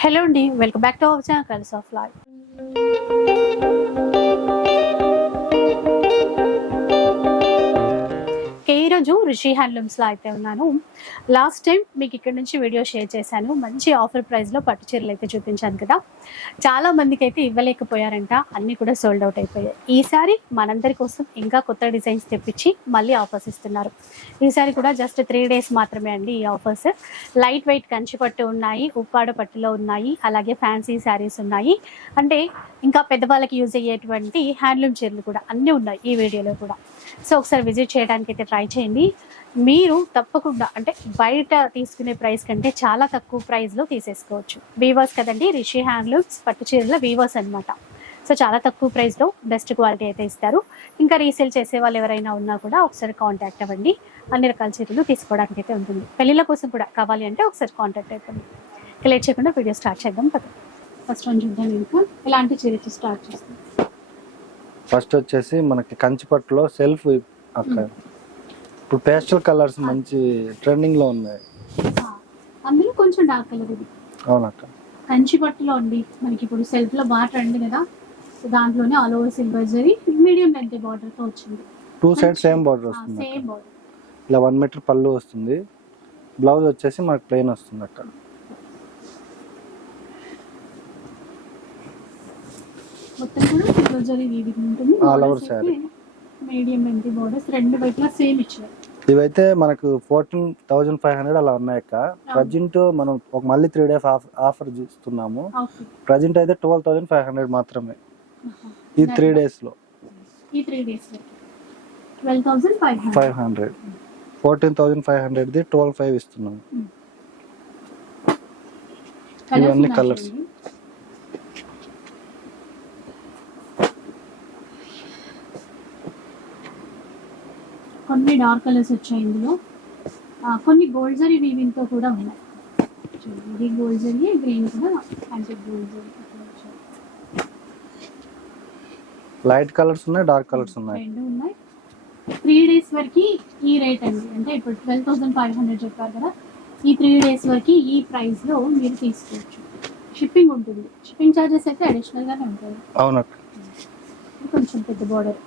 Hello అండి welcome back to our channel calls of life ఈరోజు రిషి హ్యాండ్లూమ్స్లో అయితే ఉన్నాను. లాస్ట్ టైం మీకు ఇక్కడ నుంచి వీడియో షేర్ చేశాను. మంచి ఆఫర్ ప్రైస్లో పట్టు చీరలు అయితే చూపించాను కదా. చాలా మందికి అయితే ఇవ్వలేకపోయారంట. అన్నీ కూడా సోల్డ్ అవుట్ అయిపోయాయి. ఈసారి మనందరి కోసం ఇంకా కొత్త డిజైన్స్ తెప్పించి మళ్ళీ ఆఫర్స్ ఇస్తున్నారు. ఈసారి కూడా జస్ట్ త్రీ డేస్ మాత్రమే అండి ఈ ఆఫర్స్. లైట్ వెయిట్ కంచి పట్టు ఉన్నాయి ఉప్పాడ పట్టులో ఉన్నాయి అలాగే ఫ్యాన్సీ శారీస్ ఉన్నాయి. అంటే ఇంకా పెద్దవాళ్ళకి యూజ్ అయ్యేటువంటి హ్యాండ్లూమ్ చీరలు కూడా అన్నీ ఉన్నాయి ఈ వీడియోలో కూడా. సో ఒకసారి విజిట్ చేయడానికి అయితే ట్రై చేయండి. మీరు తప్పకుండా అంటే బయట తీసుకునే ప్రైస్ కంటే చాలా తక్కువ ప్రైస్లో తీసేసుకోవచ్చు. వీవర్స్ కదండి రిషి హ్యాండ్లూమ్స్ పట్టు చీరల వీవర్స్ అన్నమాట. సో చాలా తక్కువ ప్రైస్లో బెస్ట్ క్వాలిటీ అయితే ఇస్తారు. ఇంకా రీసేల్ చేసే వాళ్ళు ఎవరైనా ఉన్నా కూడా ఒకసారి కాంటాక్ట్ అవ్వండి. అన్ని రకాల చీరలు తీసుకోవడానికి అయితే ఉంటుంది. పెళ్ళిళ్ళ కోసం కూడా కావాలి అంటే ఒకసారి కాంటాక్ట్ అయిపోండి. ఇక లేట్ చేయకుండా వీడియో స్టార్ట్ చేద్దాం కదా ఫస్ట్ వన్ చూద్దాం ఇంకా. ఇలాంటి చీరతో స్టార్ట్ చేస్తాం? ఫస్ట్ వచ్చేసి మనకి కంచిపట్టులో సెల్ఫ్ అక్క. ఇప్పుడు పేస్టల్ కలర్స్ మంచి ట్రెండింగ్లో ఉన్నాయి. అందులో కొంచెం డార్క్ కలర్ ఇది. అవునక్క. కంచి పట్టులో ఉంది మనకి ఇప్పుడు సెల్ఫ్లో బాగా ట్రెండ్ కదా. సో దాంట్లోనే all over silver zari medium length బార్డర్తో వచ్చింది. టూ సైడ్ సేమ్ బార్డర్ వస్తుంది సేమ్. బార్డర్ ఇలా వన్ మీటర్ పళ్ళు వస్తుంది. బ్లౌజ్ వచ్చేసి మనకి ప్లెయిన్ వస్తుంది అక్క. మొత్తం కూడా సిల్వర్ జరీ వీవింగ్ ఉంటుంది. All over saree. Medium length borders రెండు వైపులా సేమ్ ఇచ్చారు. ఇవైతే మనకు ఫోర్టీన్ థౌజండ్ ఫైవ్ హండ్రెడ్ అలా ఉన్నాయి అక్క. ప్రజెంట్ మనం ఒక మళ్ళీ త్రీ డేస్ ఆఫర్ ఇస్తున్నాము ఓకే. ప్రజెంట్ అయితే ట్వెల్వ్ థౌజండ్ ఫైవ్ హండ్రెడ్ మాత్రమే. ఈ త్రీ డేస్లో. ఈ three days five hundred fourteen thousand five హండ్రెడ్ది twelve five ఇస్తున్నాము. ఇవన్నీ colours. కొన్ని డార్క్ కలర్స్ వచ్చాయి ఇందులో. కొన్ని గోల్డ్ జరీ వీవింగ్తో కూడా ఉన్నాయి. చూడండి, ఇది గోల్డ్ జరీ గ్రీన్ కూడా అంటే గోల్డ్ జరీ. లైట్ కలర్స్ ఉన్నాయి డార్క్ కలర్స్ ఉన్నాయి రెండు ఉన్నాయి? త్రీ డేస్ వరకు ఈ రేట్ అండి. అంటే ఇప్పుడు ట్వెల్వ్ థౌసండ్ ఫైవ్ హండ్రెడ్ చెప్పారు కదా. ఈ త్రీ డేస్ వరకు ఈ ప్రైస్లో మీరు తీసుకోవచ్చు. షిప్పింగ్ ఉంటుంది. షిప్పింగ్ ఛార్జెస్ అయితే అడిషనల్ గానే ఉంటుంది ఇది కొంచెం పెద్ద బార్డర్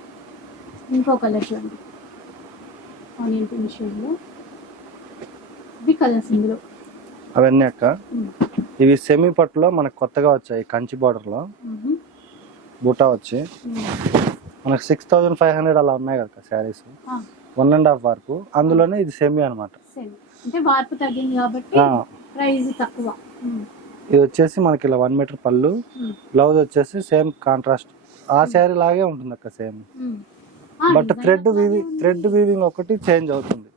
ఇంకో కలర్ చూడండి. ఆనియన్ పింక్ షేడ్లో ఇవి కలర్స్ ఇందులో. అవన్నీ అక్క. ఇవి సెమీ పట్టులో మనకు కొత్తగా వచ్చాయి కంచి border లో. మ్మ్. బూటా వచ్చి. మనకు సిక్స్ థౌజండ్ ఫైవ్ హండ్రెడ్ అలా ఉన్నాయి కదా శారీస్. వన్ అండ్ హాఫ్ వరకు. అందులోనే ఇది సెమీ అనమాట సేమ్ అంటే వార్పు తగ్గింది కాబట్టి ప్రైస్ తక్కువ. ఉమ్. ఇది వచ్చేసి మనకి ఇలా వన్ మీటర్ పళ్ళు. బ్లౌజ్ వచ్చేసి సేమ్ కాంట్రాస్ట్ ఆ శారీ లాగే ఉంటుంది అక్క same but thread. Thread weaving ఒకటి చేంజ్ అవుతుంది.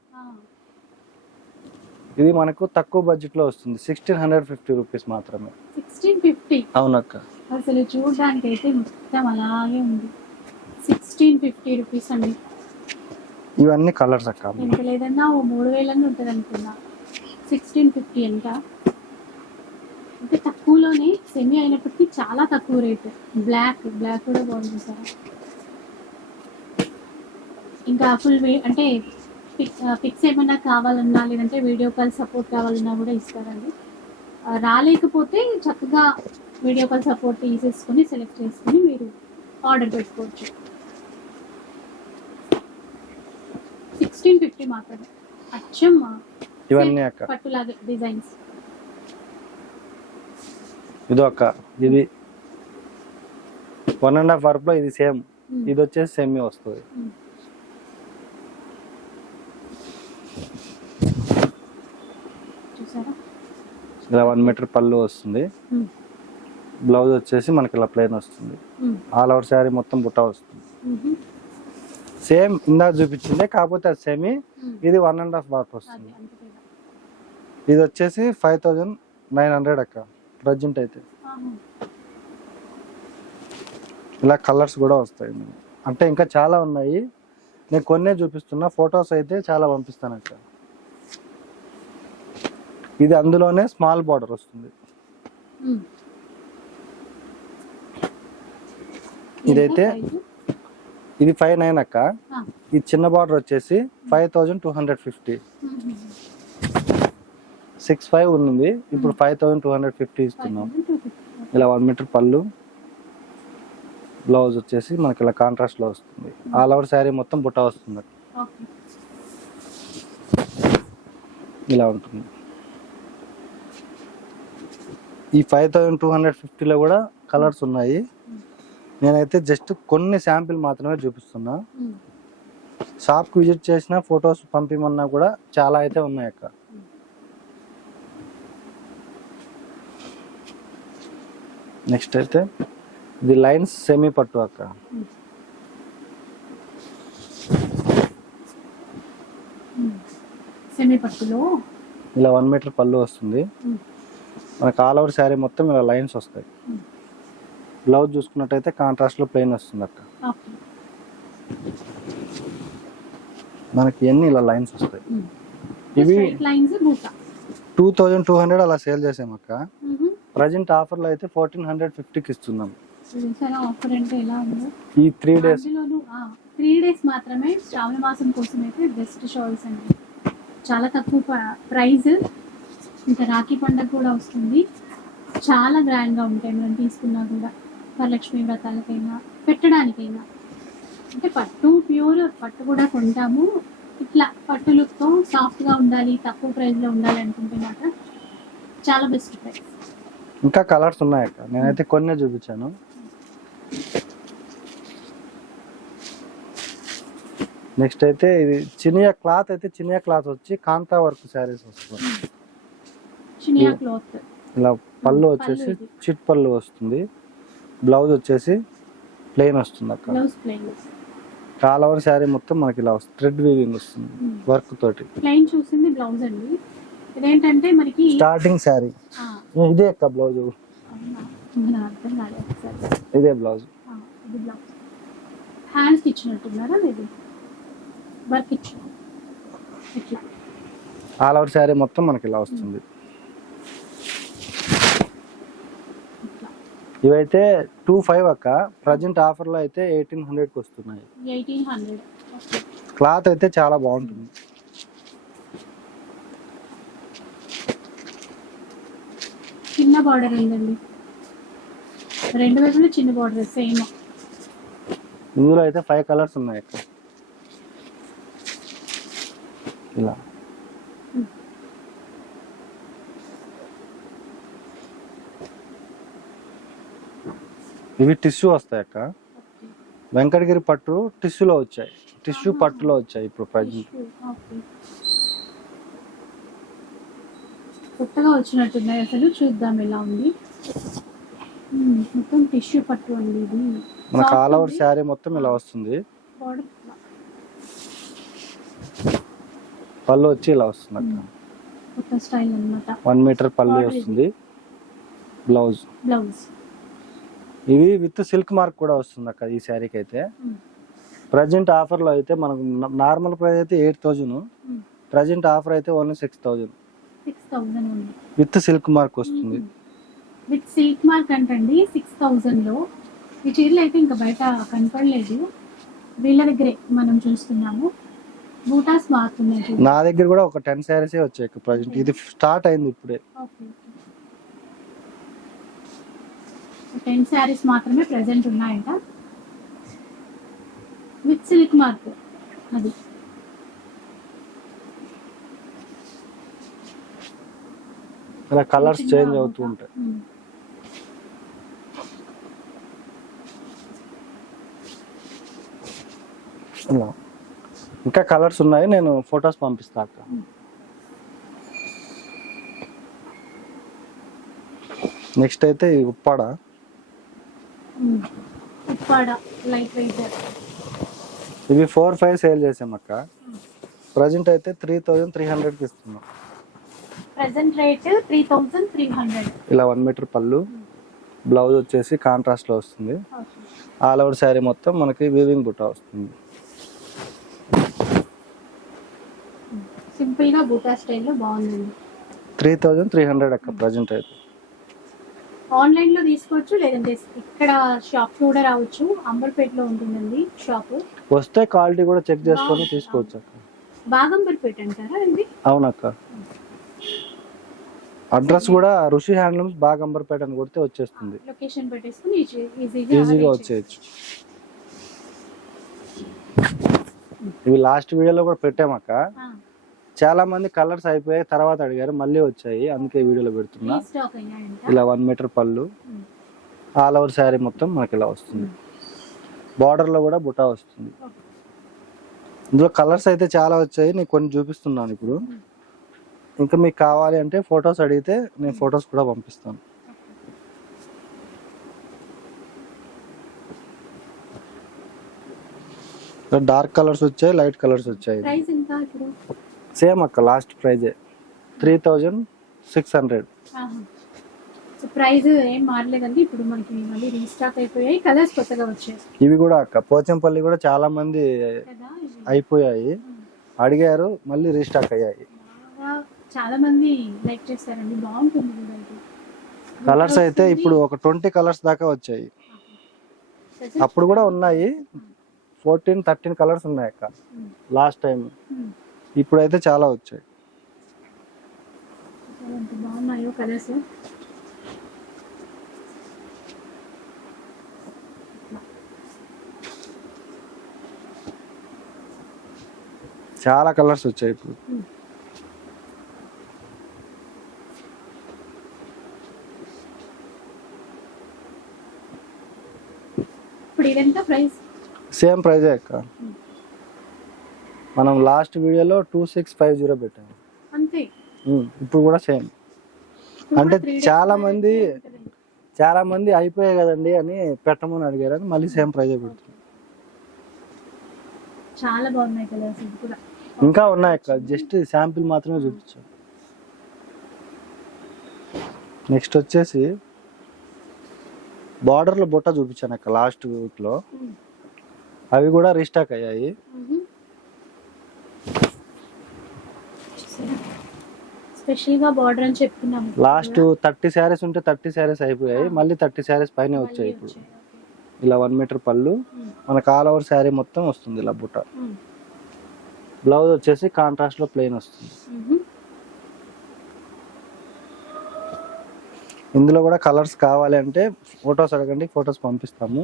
ఇది మనకు తక్కువ బడ్జెట్లో వస్తుంది. సిక్స్టీన్ హండ్రెడ్ ఫిఫ్టీ రూపీస్ మాత్రమే. 1650 అవునక్క. అసలు చూడడానికి అయితే మొత్తం అలాగే ఉంది. సిక్స్టీన్ ఫిఫ్టీ రూపీస్ అండి. ఇవన్నీ కలర్స్ అక్క. ఎంత లేదన్నా ఓ మూడు వేలన్నీ ఉంటుంది అనుకున్నా సిక్స్టీన్ ఫిఫ్టీ అంట. అంటే తక్కువలోనే సెమీ అయినప్పటికీ చాలా తక్కువ రేట్. బ్లాక్ బ్లాక్ కూడా బాగుంది సార్. ఇంకా ఫుల్ అంటే పిక్స్ ఏమైనా కావాలన్నా లేదంటే వీడియో కాల్ సపోర్ట్ కావాలన్నా కూడా ఇస్తారండి. రాలేకపోతే చక్కగా వీడియో కాల్ సపోర్ట్ తీసేసుకొని సెలెక్ట్ చేసుకొని మీరు ఆర్డర్ పెట్టుకోవచ్చు. సిక్స్టీన్ ఫిఫ్టీ మాత్రమే. అచ్చం ఇవన్నీ అక్క. పట్టులాగా డిజైన్స్ ఇది ఒక ఇది వన్ అండ్ హాఫ్ వర్క్లో ఇది సేమ్ ఇది వచ్చేసి సెమీ వస్తుంది చూసారా ఇలా వన్ మీటర్ పళ్ళు వస్తుంది. బ్లౌజ్ వచ్చేసి మనకి ఇలా ప్లెయిన్ వస్తుంది. ఆల్ ఓవర్ శారీ మొత్తం బుట్ట వస్తుంది. సేమ్ ఇందాక చూపించిందే కాకపోతే అది సెమీ. ఇది వన్ అండ్ హాఫ్ అది వస్తుంది. ఇది వచ్చేసి ఫైవ్ థౌజండ్ నైన్ హండ్రెడ్ అక్క. ప్రజెంట్ అయితే. ఇలా కలర్స్ కూడా వస్తాయి. అంటే ఇంకా చాలా ఉన్నాయి. నేను కొన్నే చూపిస్తున్నా ఫొటోస్ అయితే చాలా పంపిస్తాను అక్క ఇది అందులోనే స్మాల్ బార్డర్ వస్తుంది. ఇదైతే? ఇది ఫైవ్ నైన్ అక్క. ఈ చిన్న బార్డర్ వచ్చేసి five thousand two hundred fifty. Six five ఉంది ఇప్పుడు five thousand two hundred fifty ఇస్తున్నాం. ఇలా వన్ మీటర్ పళ్ళు. బ్లౌజ్ వచ్చేసి మనకి ఇలా కాంట్రాస్ట్లో వస్తుంది. ఆల్ ఓవర్ శారీ మొత్తం బుట్ట వస్తుంది. ఇలా ఉంటుంది. ఈ ఫైవ్ థౌసండ్ టూ హండ్రెడ్ ఫిఫ్టీలో కూడా కలర్స్ ఉన్నాయి. నేనైతే జస్ట్ కొన్ని శాంపిల్ మాత్రమే చూపిస్తున్నా. షాప్కి విజిట్ చేసిన ఫొటోస్ పంపిమన్నా కూడా చాలా అయితే ఉన్నాయి అక్క. నెక్స్ట్ అయితే ఇది లైన్స్ సెమీ పట్టు అక్క. సెమీ పట్టులో? ఇలా వన్ మీటర్ పళ్ళు వస్తుంది. మనకు ఆల్ ఓవర్ శారీ మొత్తం ఇలా లైన్స్ వస్తాయి. బ్లౌజ్ చూసుకున్నట్టయితే కాంట్రాస్ట్లో ప్లెయిన్ వస్తుంది అక్క. మనకి ఎన్ని ఇలా లైన్స్ వస్తాయి? ఇవి టూ థౌజండ్ టూ హండ్రెడ్ అలా సేల్ చేసాం అక్క. ప్రజెంట్ ఆఫర్లో అయితే ఫోర్టీన్ హండ్రెడ్ ఫిఫ్టీకి ఇస్తున్నాం. చూసారా ఆఫర్ అంటే ఎలా ఉందో? ఈ త్రీ డేస్ త్రీ డేస్ మాత్రమే శ్రావణ మాసం కోసం అయితే బెస్ట్ చాయిస్ అండి. చాలా తక్కువ ప్రైస్ ఇంకా రాఖీ పండగ కూడా వస్తుంది. చాలా grand గా ఉంటాయి మనం తీసుకున్నా కూడా. వరలక్ష్మి వ్రతాలకైనా పెట్టడానికైనా. అంటే పట్టు ప్యూర్ పట్టు కూడా కొంటాము. ఇట్లా పట్టు లుక్తో సాఫ్ట్గా ఉండాలి తక్కువ ప్రైస్లో ఉండాలి అనుకుంటే మాత్రం చాలా బెస్ట్ ప్రైస్ ఇంకా కలర్స్ ఉన్నాయి నేనైతే కొన్నే చూపించాను. నెక్స్ట్ అయితే ఇది చినియా క్లాత్ అయితే చినియా క్లాత్ వచ్చి కాంతా వర్క్ శారీస్ వస్తుంది. ఇలా పళ్ళు వచ్చేసి. చిట్ పళ్ళు వస్తుంది. బ్లౌజ్ వచ్చేసి ప్లెయిన్ వస్తుంది అక్క blouse plain. All over sari మొత్తం మనకి ఇలా వస్తుంది. థ్రెడ్ వీవింగ్ వస్తుంది. వర్క్ తోటి. ప్లెయిన్ చూసింది బ్లౌజ్ అండి. ఇదేంటంటే మనకి స్టార్టింగ్ శారీ. ఇదే అక్క బ్లౌజ్. ఇదే బ్లౌజ్. ఆ, ఇది బ్లౌజ్. హ్యాండ్స్కి ఇచ్చినట్టున్నారా వర్క్ ఇచ్చిన. ఆల్ ఓవర్ శారీ మొత్తం మనకి ఇలా వస్తుంది. ఇవైతే టూ ఫైవ్ అక్క. ప్రజెంట్ ఆఫర్లో అయితే ఎయిటీన్ హండ్రెడ్కి వస్తున్నాయి. క్లాత్ అయితే చాలా బాగుంటుంది. చిన్న బార్డర్ ఉందండి. రెండు వైపులు చిన్న బార్డర్ సేమ్ ఇందులో అయితే ఫైవ్ కలర్స్ ఉన్నాయి ఇలా. ఇవి టిష్యూ వస్తాయి అక్క. వెంకటగిరి పట్టు టిష్యూలో వచ్చాయి. టిష్యూ పట్టులో వచ్చాయి ఇప్పుడు ప్రజెంట్ కొత్తగా వచ్చినట్టున్నాయి అసలు చూద్దాం ఎలా ఉంది. మొత్తం టిష్యూ పట్టు అండి ఇది. మనకు ఆల్ ఓవర్ శారీ మొత్తం ఇలా వస్తుంది. బార్డర్ పళ్ళు వచ్చి ఇలా వస్తుంది అక్క కొత్త స్టైల్ అన్నమాట. వన్ మీటర్ పళ్ళు వస్తుంది. బ్లౌజ్ బ్లౌజ్ ఇది విత్ సిల్క్ మార్క్ కూడా వస్తుంది అక్క ఈ శారీకి అయితే ప్రజెంట్ ఆఫర్లో అయితే మనకు నార్మల్ ప్రైస్ అయితే ఎయిట్ థౌజండ్ ప్రజెంట్ ఆఫర్ అయితే only six thousand six thousand ఉంది. విత్ సిల్క్ మార్క్ వస్తుంది. విత్ సిల్క్ మార్క్ అంటండి సిక్స్ థౌజండ్లో. ఈ చీరలు అయితే ఇంకా బయట కనపడలేదు. వీళ్ళ దగ్గరే మనం చూస్తున్నాము. బూటాస్ మారుతున్నాయి. నా దగ్గర కూడా ఒక టెన్ శారీసే వచ్చాయి ప్రజెంట్. ఇది స్టార్ట్ అయింది ఇప్పుడే. టెన్ శారీస్ మాత్రమే ప్రెసెంట్ ఉన్నాయంట. విత్ సిల్క్ మార్క్ అది. కలర్స్ చేంజ్ అవుతూ. ఉంటాయి. ఇలా ఇంకా కలర్స్ ఉన్నాయి నేను ఫొటోస్ పంపిస్తా అక్క. నెక్స్ట్ అయితే ఈ Uppada. Um. Uppada light weight ఇవి ఫోర్ ఫైవ్ సేల్ చేసాం అక్క. ప్రజెంట్ అయితే త్రీ థౌజండ్ త్రీ హండ్రెడ్కి ఇస్తున్నాం. Present rate three thousand three hundred. ఇలా వన్ మీటర్ పళ్ళు. బ్లౌజ్ వచ్చేసి కాంట్రాస్ట్లో వస్తుంది. ఆల్ ఓవర్ శారీ మొత్తం మనకి వీవింగ్ బుట్ట వస్తుంది సింపుల్గా బూటా స్టైల్లో బాగుందండి. త్రీ థౌజండ్ త్రీ హండ్రెడ్ అక్క ప్రజెంట్ అయితే. ఆన్లైన్లో తీసుకోవచ్చు లేదంటే ఇక్కడ షాప్ కూడా రావచ్చు. అంబర్పేటలో ఉంటుందండి షాప్. వస్తే క్వాలిటీ కూడా చెక్ చేసుకొని తీసుకోవచ్చు అక్క. బాగంబర్పేట అంటారా అండి? అవునక్క అడ్రస్ కూడా ఋషి హ్యాండ్లూమ్స్ బాగంబర్పేట అని కొడితే వచ్చేస్తుంది. లొకేషన్ పెట్టేసుకుని ఈజీ- ఈజీగా వచ్చేయచ్చు. ఇవి లాస్ట్ వీడియోలో కూడా పెట్టామక్క. చాలా మంది కలర్స్ అయిపోయాయి తర్వాత అడిగారు మళ్ళీ వచ్చాయి అందుకే వీడియోలో పెడుతున్నా. ఇలా వన్ మీటర్ పళ్ళు. ఆల్ ఓవర్ శారీ మొత్తం మనకి ఇలా వస్తుంది. బార్డర్లో కూడా బుటా వస్తుంది. ఇందులో కలర్స్ అయితే చాలా వచ్చాయి నేను కొన్ని చూపిస్తున్నాను ఇప్పుడు. ఇంకా మీకు కావాలి అంటే ఫొటోస్ అడిగితే నేను ఫొటోస్ కూడా పంపిస్తాను. డార్క్ కలర్స్ వచ్చాయి లైట్ కలర్స్ వచ్చాయి. సేమ్ అక్క last ప్రైజే three thousand six hundred price ఏం మారలేదండి ఇప్పుడు మనకి మళ్ళీ రీస్టాక్ అయిపోయాయి కలర్స్ కొత్తగా వచ్చాయి. ఇవి కూడా అక్క పోచంపల్లి కూడా చాలా మంది. అయిపోయాయి. అడిగారు మళ్ళీ రీస్టాక్ అయ్యాయి. చాలా మంది లైక్ చేస్తారండి బాగుంటుంది కలర్స్ అయితే ఇప్పుడు ఒక ట్వంటీ కలర్స్ దాకా వచ్చాయి. అప్పుడు కూడా ఉన్నాయి. ఫోర్టీన్ థర్టీన్ కలర్స్ ఉన్నాయి అక్క. Last time. ఇప్పుడైతే చాలా వచ్చాయి. చాలా కలర్స్? వచ్చాయి ఇప్పుడు. సేమ్ ప్రైజే అక్క. మనం లాస్ట్ వీడియోలో టూ సిక్స్ ఫైవ్ జీరో పెట్టాము ఇప్పుడు కూడా సేమ్ అంటే చాలా మంది. చాలా మంది అయిపోయాయి కదండి అని పెట్టమని అడిగారు అని మళ్ళీ సేమ్ ప్రైజే పెడుతుంది చాలా బాగున్నాయి కలర్స్ కూడా. ఇంకా ఉన్నాయి అక్క జస్ట్ శాంపిల్ మాత్రమే చూపించాను నెక్స్ట్ వచ్చేసి బార్డర్లో బుట్ట చూపించాను అక్క లాస్ట్ వీక్లో. అవి కూడా రీస్టాక్ అయ్యాయి. స్పెషల్గా బార్డర్ అని చెప్తున్నాము లాస్ట్ థర్టీ శారీస్ ఉంటే థర్టీ శారీస్ అయిపోయాయి. మళ్ళీ థర్టీ శారీస్ పైన వచ్చాయి ఇప్పుడు. ఇలా వన్ మీటర్ పళ్ళు. మనకు ఆల్ ఓవర్ శారీ మొత్తం వస్తుంది ఇలా బుట్ట. బ్లౌజ్ వచ్చేసి కాంట్రాస్ట్లో ప్లెయిన్ వస్తుంది. ఇందులో కూడా కలర్స్ కావాలి అంటే ఫొటోస్ అడగండి ఫొటోస్ పంపిస్తాము.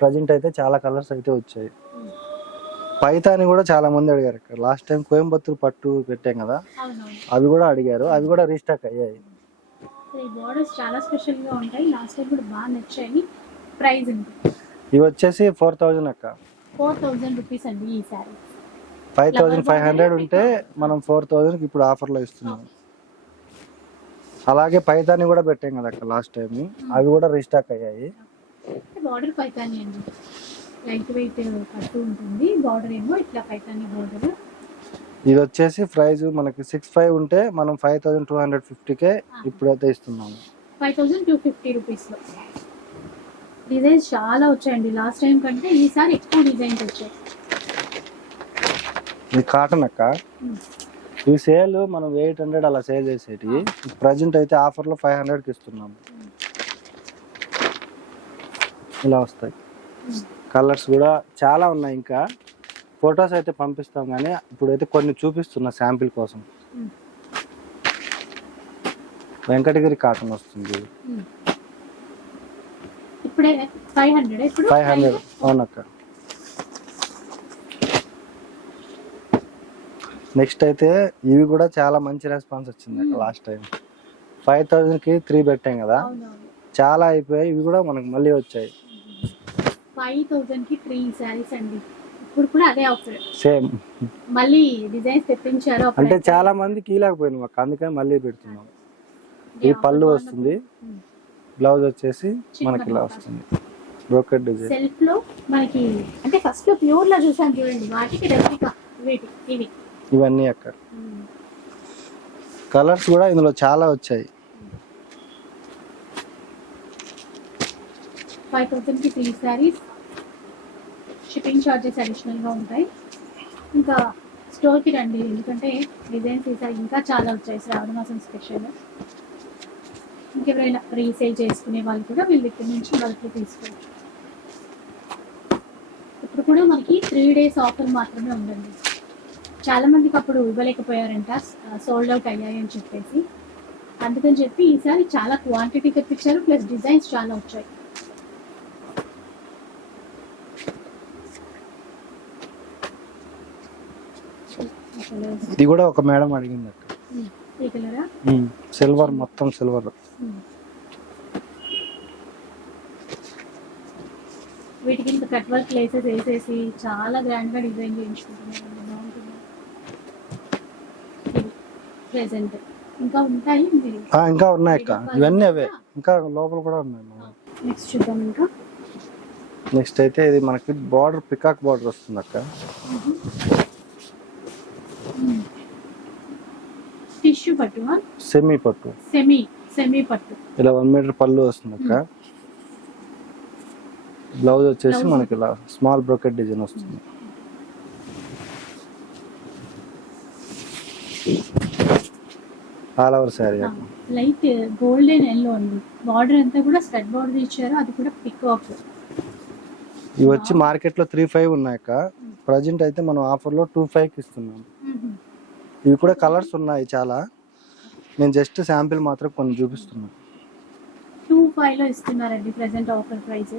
ప్రజెంట్ అయితే చాలా కలర్స్ అయితే వచ్చాయి. పైతాని కూడా చాలా మంది అడిగారు. లాస్ట్ టైం కోయంబత్తూరు పట్టు పెట్టాం కదా అవి కూడా అడిగారు. అవి కూడా రీస్టాక్ అయ్యాయి. సో ఈ బార్డర్స్ చాలా స్పెషల్గా ఉంటాయి. లాస్ట్ టైం కూడా బాగా నచ్చాయి. ప్రైస్ ఎంత? ఇవి వచ్చేసి ఫోర్ థౌజండ్ అక్క. ఫోర్ థౌజండ్ రూపీస్ అండి ఈ sari five thousand five hundred ఉంటే మనం ఫోర్ థౌజండ్ ఇప్పుడు ఆఫర్లో ఇస్తున్నాం. అలాగే పైతాని కూడా పెట్టాం కదా అక్క లాస్ట్ టైం అవి కూడా రీస్టాక్ అయ్యాయి. బార్డర్ పైతాని అండి. లైట్ వెయిట్ పట్టు ఉంటుంది. బార్డర్ ఏమో ఇట్లా పైతాని బార్డర్. ఇది వచ్చేసి ప్రైస్ మనకి సిక్స్ ఫైవ్ ఉంటే మనం ఫైవ్ థౌజండ్ టూ హండ్రెడ్ ఫిఫ్టీకే ఇప్పుడైతే ఇస్తున్నాము. ఫైవ్ థౌజండ్ టూ ఫిఫ్టీ రూపీస్లో. డిజైన్స్ చాలా వచ్చాయండి. లాస్ట్ టైం కంటే ఈసారి ఎక్కువ డిజైన్స్ వచ్చాయి. ఇది కాటన్ అక్క. ఈ సేల్ మనం ఎయిట్ హండ్రెడ్ అలా సేల్ చేసేటి. ప్రజెంట్ అయితే ఆఫర్లో ఫైవ్ హండ్రెడ్కి ఇస్తున్నాము. ఇలా వస్తాయి. కలర్స్ కూడా చాలా ఉన్నాయి ఇంకా. ఫొటోస్ అయితే పంపిస్తాం కానీ ఇప్పుడైతే కొన్ని చూపిస్తున్నా శాంపిల్ కోసం. వెంకటగిరి కాటన్ వస్తుంది. ఫైవ్ హండ్రెడ్ అవునక్క. నెక్స్ట్ అయితే ఇవి కూడా చాలా మంచి రెస్పాన్స్ వచ్చింది అక్క లాస్ట్ టైం. ఫైవ్ థౌజండ్కి త్రీ పెట్టాం కదా. చాలా అయిపోయాయి. ఇవి కూడా మనకు మళ్ళీ వచ్చాయి. ఫైవ్ థౌజండ్కి త్రీ శారీస్ అండి. ఇప్పుడు కూడా అదే ఆఫర్ సేమ్ మళ్ళీ డిజైన్స్ తెప్పించారు అంటే. చాలా మంది కీలేకపోయినాం అక్క అందుకని మళ్ళీ పెడుతున్నాం. ఈ పళ్ళు. వస్తుంది. బ్లౌజ్ వచ్చేసి చిన్న మనకి ఇలా. వస్తుంది. బ్రోకెట్ డిజైన్ సెల్ఫ్లో మనకి అంటే ఫస్ట్లో ప్యూర్లో చూసాను చూడండి వాటికి రెప్లికా వీటి ఇవి. ఇవన్నీ అక్కడ. కలర్స్ కూడా ఇందులో చాలా వచ్చాయి. ఫైవ్ థౌసండ్కి త్రీ శారీస్ షిప్పింగ్ చార్జెస్ అడిషనల్గా ఉంటాయి. ఇంకా స్టోర్కి రండి ఎందుకంటే డిజైన్స్ ఈసారి ఇంకా చాలా వచ్చాయి. శ్రావణ మాసం స్పెషల్ ఇంకెవరైనా రీసేల్ చేసుకునే వాళ్ళు కూడా వీళ్ళ దగ్గర నుంచి వాళ్ళకి తీసుకోవచ్చు. ఇప్పుడు కూడా మనకి త్రీ డేస్ ఆఫర్ మాత్రమే ఉందండి. చాలా మందికి అప్పుడు ఇవ్వలేకపోయారంట సోల్డ్ అవుట్ అయ్యాయి అని చెప్పేసి. అందుకని చెప్పి ఈసారి చాలా క్వాంటిటీ తెప్పించారు ప్లస్ డిజైన్స్ చాలా వచ్చాయి. ఇది కూడా ఒక మేడం అడిగింది అక్క ఉమ్, ఈ కలరా? సిల్వర్ మొత్తం సిల్వర్. వీటికి ఇంకా కట్ వర్క్ లేసెస్ వేసేసి చాలా గ్రాండ్గా డిజైన్ బాగుంటుంది. ప్రెసెంట్. ఇంకా ఉంటాయి మీరు ఇంకా ఉన్నాయి అక్క. ఇవన్నీ అవే. ఇంకా లోపల కూడా ఉన్నాయి నెక్స్ట్ చూద్దాం ఇంకా. నెక్స్ట్ అయితే ఇది మనకి బార్డర్ పికాక్ బార్డర్ వస్తుంది అక్క. టిష్యూ పట్టు సెమీ పట్టు. సెమీ సెమీ పట్టు. ఇలా వన్ మీటర్ పళ్ళు వస్తుంది అక్క. బ్లౌజ్ వచ్చేసి Blouse. మనకి ఇలా స్మాల్ బ్రోకెట్ డిజైన్ వస్తుంది. ఆల్ ఓవర్ శారీ అక్క. లైట్ గోల్డెన్ ఎల్లో అండి. బార్డర్ అంతా కూడా స్టడ్ బార్డర్ ఇచ్చారు. అది కూడా పికాక్ ఇవి వచ్చి మార్కెట్లో త్రీ ఫైవ్ ఉన్నాయి అక్క. ప్రజెంట్ అయితే మనం ఆఫర్లో టూ ఫైవ్కి ఇస్తున్నాం. ఇవి కూడా కలర్స్ ఉన్నాయి చాలా. నేను జస్ట్ శాంపిల్ మాత్రం కొన్ని చూపిస్తున్నాను టూ ఫైవ్లో ఇస్తున్నారండి ప్రెసెంట్ ఆఫర్ ప్రైస్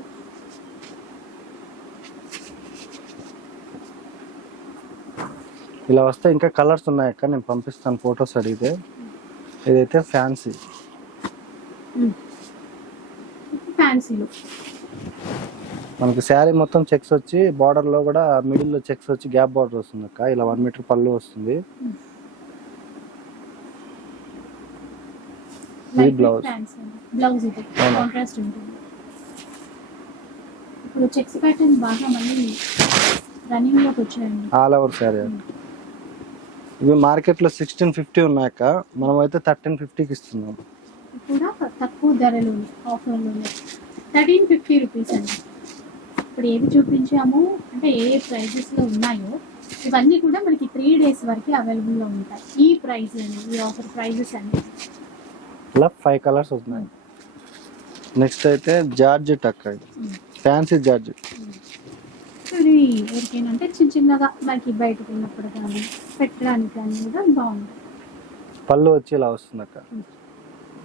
ఇలా వస్తే ఇంకా కలర్స్ ఉన్నాయి అక్క నేను పంపిస్తాను ఫొటోస్ అడిగితే. ఇదైతే ఫ్యాన్సీ ఫ్యాన్సీలో మనకి శారీ మొత్తం చెక్స్ వచ్చి బార్డర్లో కూడా మిడిల్లో చెక్స్ వచ్చి గ్యాప్ బార్డర్ వస్తుంది అక్క. ఇలా వన్ మీటర్ పళ్ళు వస్తుంది. ఇది బ్లౌజ్ బ్లౌజ్ ఇది? కాంట్రాస్ట్ ఉంటుంది. ఇప్పుడు చెక్స్ ప్యాటర్న్ బాగా మళ్ళీ రన్నింగ్లోకి వచ్చాయండి. ఆల్ ఓవర్ శారీ ఇవి మార్కెట్లో సిక్స్టీన్ ఫిఫ్టీ ఉన్నాయక్క. మనం అయితే థర్టీన్ ఫిఫ్టీకి ఇస్తున్నాం. కూడా తక్కువ ధరలు ఆఫర్లోనే థర్టీన్ ఫిఫ్టీ రూపీస్ అండి. ఇప్పుడు ఏవి చూపించాము? అంటే ఏ ఏ ప్రైజెస్లో ఉన్నాయో ఇవన్నీ కూడా మనకి త్రీ డేస్ వరకు అవైలబుల్లో ఉంటాయి. ఈ ప్రైస్ అండి ఈ ఆఫర్ ప్రైజెస్ అన్ని ఇలా ఫైవ్ కలర్స్ వస్తున్నాయి. నెక్స్ట్ అయితే జార్జెట్ అక్క ఇది. ఫ్యాన్సీ జార్జెట్ ఇది ఎవరికైనా అంటే చిన్న చిన్నగా మనకి బయటకు వెళ్ళినప్పుడు కానీ పెట్టడానికి కానీ కూడా బాగుంటుంది. పళ్ళు వచ్చి ఇలా వస్తుంది. అక్క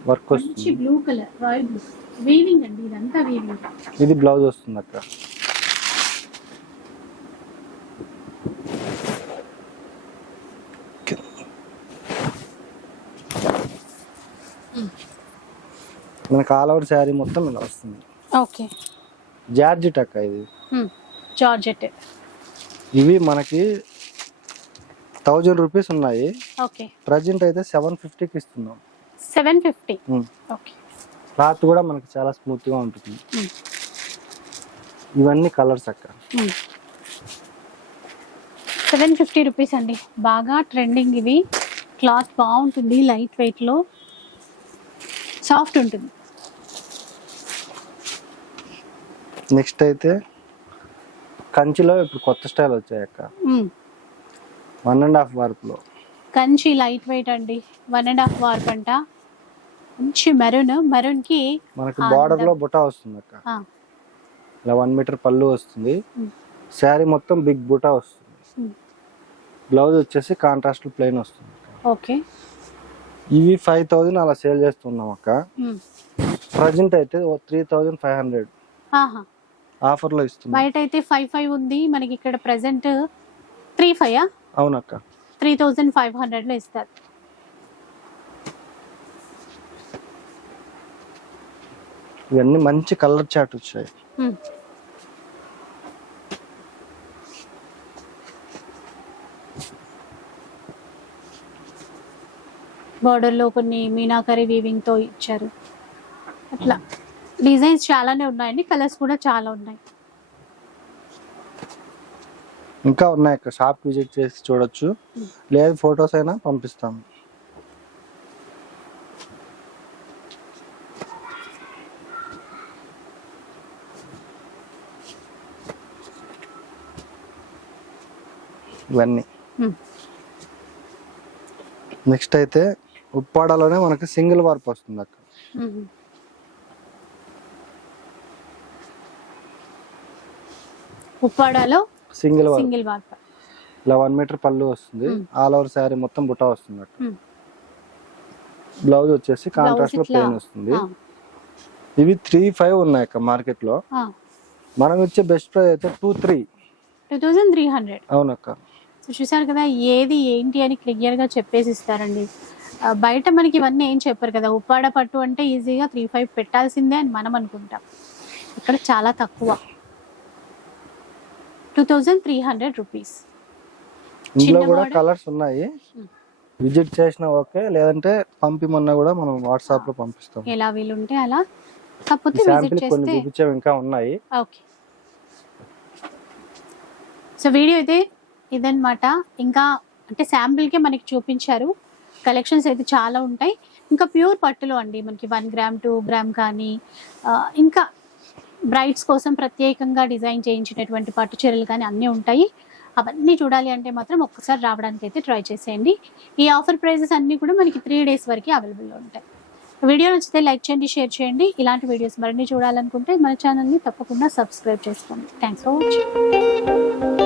వర్క్ మంచి వస్తుంది blue colour royal blue weaving అండి ఇదంతా వీవింగ్ ఇది బ్లౌజ్ వస్తుంది అక్క మనకు ఆల్ ఓవర్ శారీ మొత్తం ఇలా వస్తుంది. ఓకే. జార్జెట్ అక్క ఇది. జార్జెట్ ఇవి మనకి థౌజండ్ రూపీస్ ఉన్నాయి. ఓకే. ప్రజెంట్ అయితే సెవెన్ ఫిఫ్టీకి ఇస్తున్నాం. Seven fifty? ఓకే. క్లాత్ కూడా మనకి చాలా స్మూత్గా ఉంటుంది ఇవన్నీ కలర్స్ అక్క. సెవెన్ ఫిఫ్టీ రూపీస్ అండి. బాగా ట్రెండింగ్ ఇవి. క్లాత్ బాగుంటుంది లైట్ వెయిట్లో. సాఫ్ట్ ఉంటుంది. నెక్స్ట్ అయితే కంచిలో ఇప్పుడు కొత్త స్టైల్ వచ్చాయి అక్క. వన్ అండ్ హాఫ్ వార్ప్లో కంచి లైట్ వెయిట్ అండి. వన్ అండ్ హాఫ్ వార్ప్ అంట. మంచి మెరూన్. మెరూన్కి మనకి ఆ, బార్డర్లో బుటా వస్తుంది అక్క. ఇలా వన్ మీటర్ పళ్ళు వస్తుంది. శారీ మొత్తం బిగ్ బుటా వస్తుంది. బ్లౌజ్ వచ్చేసి కాంట్రాస్ట్ ప్లెయిన్ వస్తుంది ఓకే. ఇవి ఫైవ్ థౌజండ్ అలా సేల్ చేస్తున్నాం అక్క. ప్రజెంట్ అయితే త్రీ థౌజండ్ ఫైవ్ హండ్రెడ్ ఆఫర్లో ఇస్తున్నాం. బయట అయితే ఫైవ్ ఫైవ్ ఉంది. మనకి ఇక్కడ ప్రెసెంట్ త్రీ ఫైవ్ అవునక్క. త్రీ థౌజండ్ ఫైవ్ హండ్రెడ్లో ఇస్తారు. ఇవన్నీ మంచి కలర్ చాట్ వచ్చాయి. మ్మ్. బార్డర్లో కొన్ని మీనాకరీ వీవింగ్తో ఇచ్చారు. అట్లా. డిజైన్స్ చాలానే ఉన్నాయండి కలర్స్ కూడా చాలా ఉన్నాయి. ఇంకా ఉన్నాయి అక్క షాప్ విజిట్ చేసి చూడొచ్చు. లేదు ఫొటోస్ అయినా పంపిస్తాం. ఇవన్నీ. నెక్స్ట్ అయితే ఉప్పాడలోనే మనకి సింగిల్ వార్ప్ వస్తుంది అక్క. ఉప్పాడాలో సింగిల్ సింగిల్ వార్ప్ ఇలా వన్ మీటర్ పళ్ళు వస్తుంది. ఆల్ ఓవర్ శారీ మొత్తం బుట్ట వస్తుంది. బ్లౌజ్ వచ్చేసి కాంట్రాస్ట్లో ప్లెయిన్ వస్తుంది. ఇవి త్రీ ఫైవ్ ఉన్నాయి అక్క మార్కెట్లో. మనం ఇచ్చే బెస్ట్ ప్రైస్ అయితే two three two thousand three hundred అవునక్క. సో చూసారు కదా ఏది ఏంటి అని క్లియర్గా చెప్పేసి ఇస్తారండి. బయట మనకి ఇవన్నీ ఏం చెప్పరు కదా. ఉప్పాడ పట్టు అంటే ఈజీగా త్రీ ఫైవ్ పెట్టాల్సిందే అని మనం అనుకుంటాం. ఇక్కడ చాలా తక్కువ. Two thousand three hundred rupees ఇందులో కూడా? కలర్స్ ఉన్నాయి. Hmm. విజిట్ చేసినా ఓకే లేదంటే పంపిమన్నా కూడా మనం వాట్సాప్లో పంపిస్తాం. ఎలా వీలుంటే అలా. కాకపోతే విజిట్ కొన్ని చేస్తే చూపించేవి ఇంకా ఉన్నాయి. ఓకే. సో వీడియో అయితే ఇదన్నమాట. ఇంకా అంటే శాంపిల్కే మనకి చూపించారు. కలెక్షన్స్ అయితే చాలా ఉంటాయి. ఇంకా ప్యూర్ పట్టులో అండి. మనకి వన్ గ్రామ్ టూ గ్రామ్ కానీ ఇంకా బ్రైడ్స్ కోసం ప్రత్యేకంగా డిజైన్ చేయించినటువంటి పట్టు చీరలు కానీ అన్నీ ఉంటాయి. అవన్నీ చూడాలి అంటే మాత్రం ఒక్కసారి రావడానికి అయితే ట్రై చేసేయండి. ఈ ఆఫర్ ప్రైజెస్ అన్నీ కూడా మనకి త్రీ డేస్ వరకు అవైలబుల్లో ఉంటాయి. వీడియో నచ్చితే లైక్ చేయండి షేర్ చేయండి. ఇలాంటి వీడియోస్ మరిన్ని చూడాలనుకుంటే మన ఛానల్ని తప్పకుండా సబ్స్క్రైబ్ చేసుకోండి. Thanks for watching.